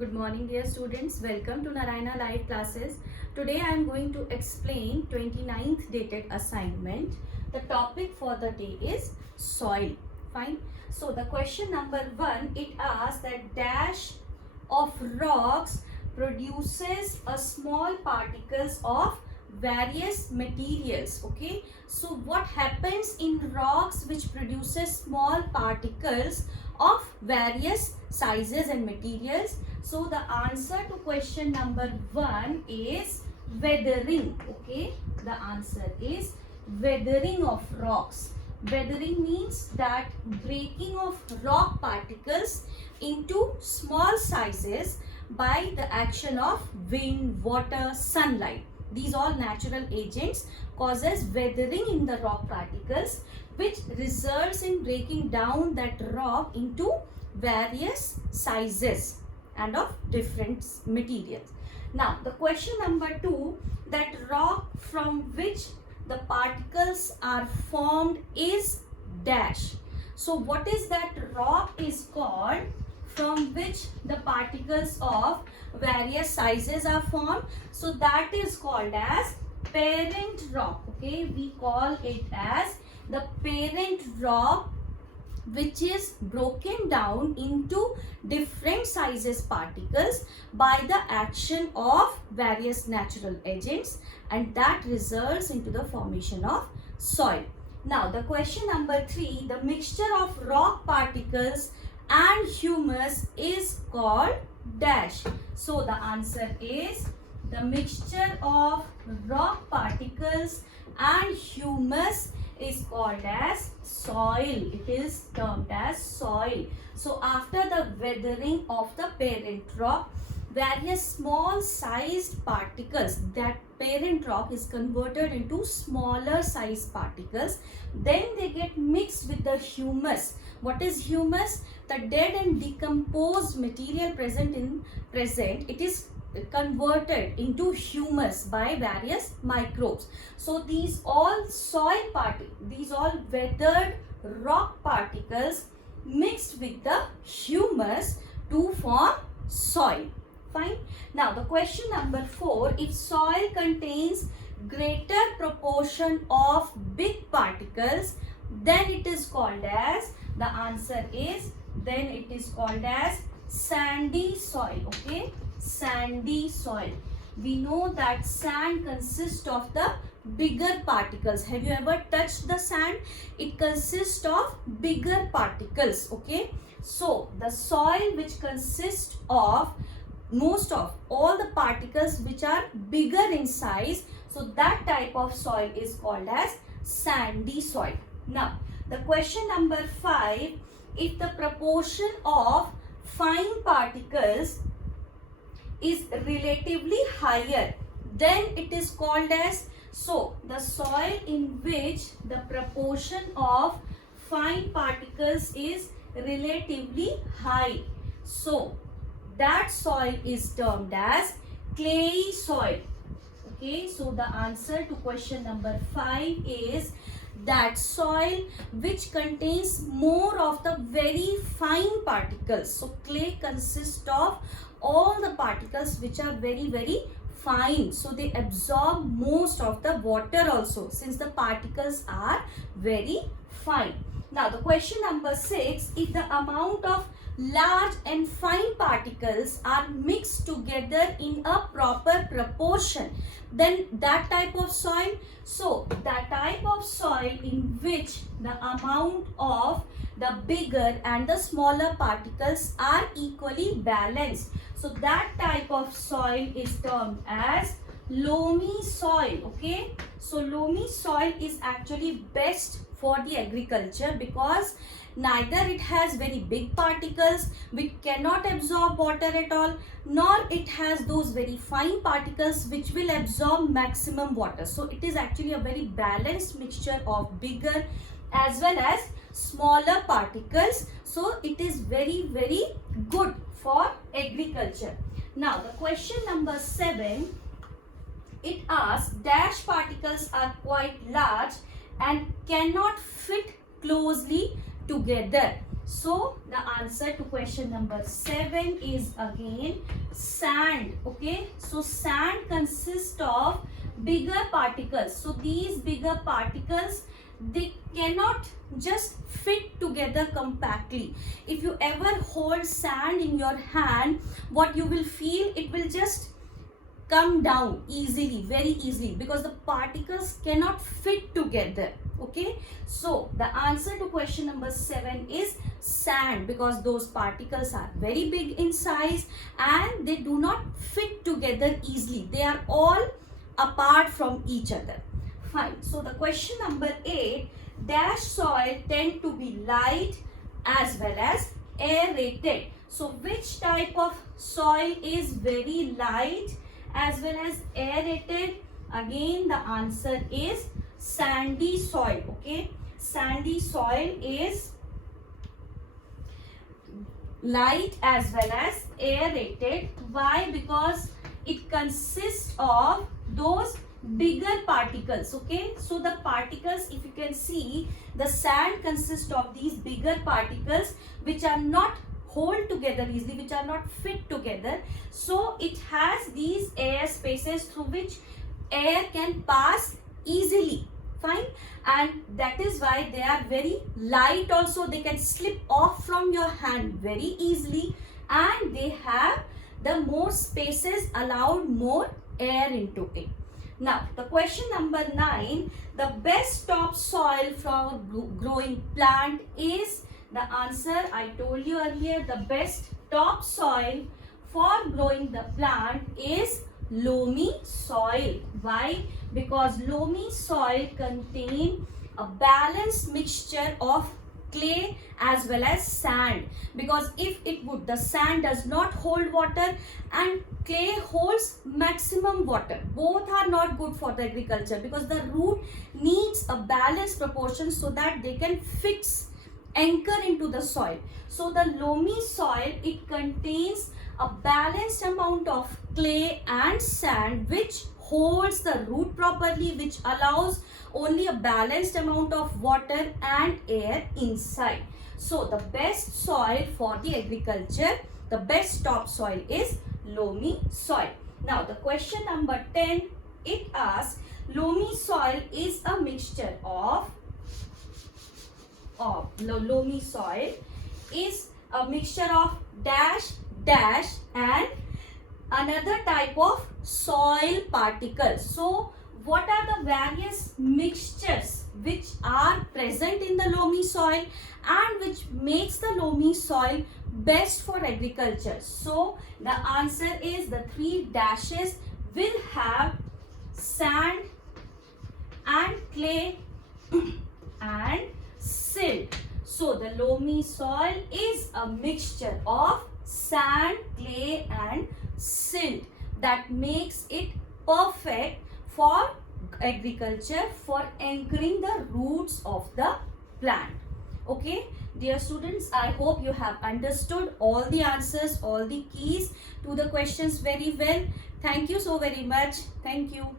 Good morning dear students. Welcome to Narayana Live classes. Today I am going to explain 29th dated assignment. The topic for the day is soil. Fine. So the question number 1, it asks that dash of rocks produces a small particles of various materials. Okay. So what happens in rocks which produces small particles of various sizes and materials? So the answer to question number 1 is weathering. Okay, the answer is weathering of rocks. Weathering means that breaking of rock particles into small sizes by the action of wind, water, sunlight. These all natural agents causes weathering in the rock particles, which results in breaking down that rock into various sizes and of different materials. Now the question number 2, that rock from which the particles are formed is dash. So what is that rock is called from which the particles of various sizes are formed? So that is called as parent rock. Okay, we call it as the parent rock, which is broken down into different sizes particles by the action of various natural agents, and that results into the formation of soil. Now the question number 3, the mixture of rock particles and humus is called dash. So the answer is the mixture of rock particles and humus is called as soil. It is termed as soil. So after the weathering of the parent rock, various small sized particles, that parent rock is converted into smaller sized particles. Then they get mixed with the humus. What is humus? The dead and decomposed material present. It is converted into humus by various microbes. So these all these all weathered rock particles mixed with the humus to form soil. Fine. Now the question number 4, if soil contains greater proportion of big particles, then it is called as, the answer is, then it is called as sandy soil. Okay, sandy soil. We know that sand consists of the bigger particles. Have you ever touched the sand? It consists of bigger particles. Okay, so the soil which consists of most of all the particles which are bigger in size, so that type of soil is called as sandy soil. Now the question number 5, if the proportion of fine particles is relatively higher, then it is called as, so the soil in which the proportion of fine particles is relatively high, so that soil is termed as clayey soil. Okay, so the answer to question number 5 is that soil which contains more of the very fine particles. So clay consists of all the particles which are very fine, so they absorb most of the water also, since the particles are very fine. Now the question number 6, if the amount of large and fine particles are mixed together in a proper proportion, then that type of soil, so that type of soil in which the amount of the bigger and the smaller particles are equally balanced, so that type of soil is termed as loamy soil. Okay, so loamy soil is actually best for the agriculture because neither it has very big particles which cannot absorb water at all, nor it has those very fine particles which will absorb maximum water. So it is actually a very balanced mixture of bigger as well as smaller particles. So it is very good for agriculture. Now the question number 7, it asks dash particles are quite large and cannot fit closely together. So the answer to question number 7 is again sand. Okay, so sand consists of bigger particles. So these bigger particles, they cannot just fit together compactly. If you ever hold sand in your hand, what you will feel, it will just come down easily, very easily, because the particles cannot fit together. Okay, so the answer to question number 7 is sand, because those particles are very big in size and they do not fit together easily. They are all apart from each other. Fine. So the question number 8, dash soil tend to be light as well as aerated. So which type of soil is very light as well as aerated? Again the answer is sandy soil. Okay, sandy soil is light as well as aerated. Why? Because it consists of those bigger particles. Okay, so the particles, if you can see, the sand consists of these bigger particles which are not hold together easily, which are not fit together. So it has these air spaces through which air can pass easily. Fine, and that is why they are very light also. They can slip off from your hand very easily, and they have the more spaces allowed more air into it. Now the question number 9, the best topsoil for growing plant is, the answer I told you earlier, the best topsoil for growing the plant is loamy soil. Why? Because loamy soil contain a balanced mixture of clay as well as sand. Because if it would, the sand does not hold water and clay holds maximum water. Both are not good for the agriculture, because the root needs a balanced proportion so that they can anchor into the soil. So the loamy soil, it contains a balanced amount of clay and sand which holds the root properly, which allows only a balanced amount of water and air inside. So the best soil for the agriculture, the best topsoil is loamy soil. Now the question number 10, it asks, loamy soil is a mixture of loamy soil is a mixture of dash dash and another type of soil particles. So what are the various mixtures which are present in the loamy soil and which makes the loamy soil best for agriculture? So the answer is, the 3 dashes will have sand and clay and silt. So the loamy soil is a mixture of sand, clay and silt that makes it perfect for agriculture, for anchoring the roots of the plant. Okay, dear students, I hope you have understood all the answers, all the keys to the questions very well. Thank you so very much. Thank you.